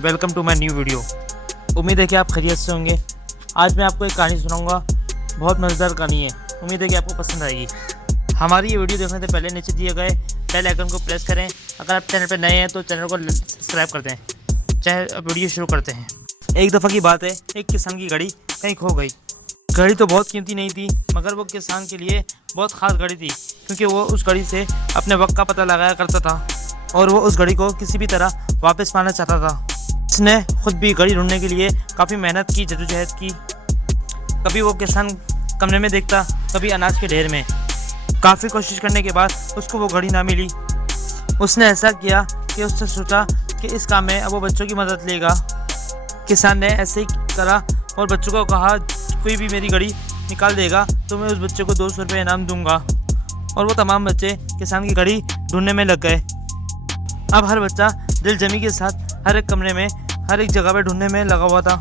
Welcome to my new video. उम्मीद है कि आप खैरियत से होंगे। आज मैं आपको एक कहानी सुनाऊंगा, बहुत मज़ेदार कहानी है। उम्मीद है कि आपको पसंद आएगी। हमारी ये वीडियो देखने से पहले नीचे दिए गए बेल आइकन को प्रेस करें। अगर आप चैनल पर नए हैं तो चैनल को सब्सक्राइब कर दें। चाहे अब वीडियो शुरू करते हैं। एक दफ़ा की बात है, एक किसान की घड़ी कहीं खो गई। घड़ी तो बहुत कीमती नहीं थी, मगर वो किसान के लिए बहुत ख़ास घड़ी थी, क्योंकि वो उस घड़ी से अपने वक्त का पता लगाया करता था और वो उस घड़ी को किसी भी तरह वापस पाना चाहता था। उसने खुद भी घड़ी ढूंढने के लिए काफ़ी मेहनत की, जद्दोजहद की। कभी वो किसान कमरे में देखता, कभी अनाज के ढेर में। काफ़ी कोशिश करने के बाद उसको वो घड़ी ना मिली। उसने ऐसा किया कि उसने सोचा कि इस काम में अब वो बच्चों की मदद लेगा। किसान ने ऐसे ही करा और बच्चों को कहा, कोई भी मेरी घड़ी निकाल देगा तो मैं उस बच्चे को 200 रुपये इनाम दूंगा। और वो तमाम बच्चे किसान की घड़ी ढूंढने में लग गए। अब हर बच्चा दिलजमी के साथ हर एक कमरे में, हर एक जगह पे ढूंढने में लगा हुआ था।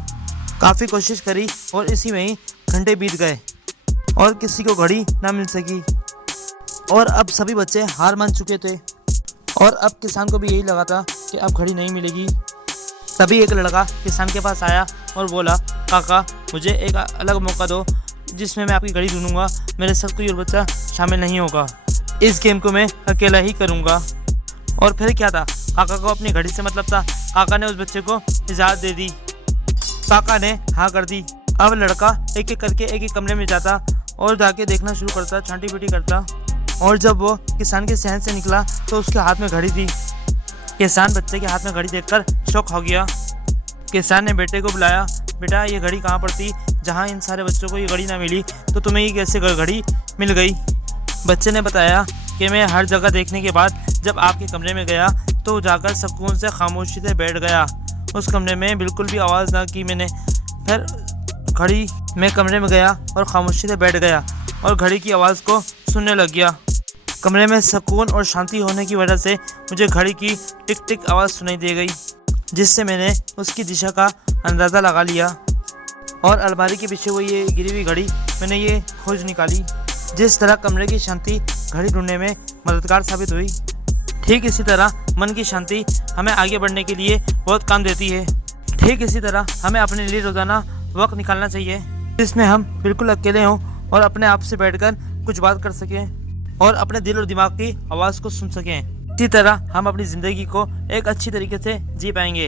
काफ़ी कोशिश करी और इसी में ही घंटे बीत गए और किसी को घड़ी ना मिल सकी। और अब सभी बच्चे हार मान चुके थे और अब किसान को भी यही लगा था कि अब घड़ी नहीं मिलेगी। तभी एक लड़का किसान के पास आया और बोला, काका मुझे एक अलग मौका दो जिसमें मैं आपकी घड़ी ढूंढूंगा। मेरे साथ कोई और बच्चा शामिल नहीं होगा। इस गेम को मैं अकेला ही करूँगा। और फिर क्या था, काका को अपनी घड़ी से मतलब था। काका ने उस बच्चे को इजाज़त दे दी। काका ने हाँ कर दी। अब लड़का एक एक करके एक एक कमरे में जाता और जाके देखना शुरू करता, छांटी पीटी करता। और जब वो किसान के सहन से निकला तो उसके हाथ में घड़ी थी। किसान बच्चे के हाथ में घड़ी देखकर शौक हो गया। किसान ने बेटे को बुलाया, बेटा ये घड़ी कहाँ पर थी? जहाँ इन सारे बच्चों को ये घड़ी ना मिली तो तुम्हें ये कैसे घड़ी मिल गई? बच्चे ने बताया कि मैं हर जगह देखने के बाद जब आपके कमरे में गया तो जाकर सुकून से खामोशी से बैठ गया। उस कमरे में बिल्कुल भी आवाज़ ना की मैंने। फिर घड़ी में कमरे में गया और खामोशी से बैठ गया और घड़ी की आवाज़ को सुनने लग गया। कमरे में सुकून और शांति होने की वजह से मुझे घड़ी की टिक टिक आवाज़ सुनाई दे गई, जिससे मैंने उसकी दिशा का अंदाज़ा लगा लिया और अलमारी के पीछे वो ये गिरी हुई घड़ी मैंने ये खोज निकाली। जिस तरह कमरे की शांति घड़ी ढूंढने में मददगार साबित हुई, ठीक इसी तरह मन की शांति हमें आगे बढ़ने के लिए बहुत काम देती है। ठीक इसी तरह हमें अपने लिए रोज़ाना वक्त निकालना चाहिए जिसमें हम बिल्कुल अकेले हों और अपने आप से बैठकर कुछ बात कर सकें और अपने दिल और दिमाग की आवाज़ को सुन सकें। इसी तरह हम अपनी ज़िंदगी को एक अच्छी तरीके से जी पाएंगे।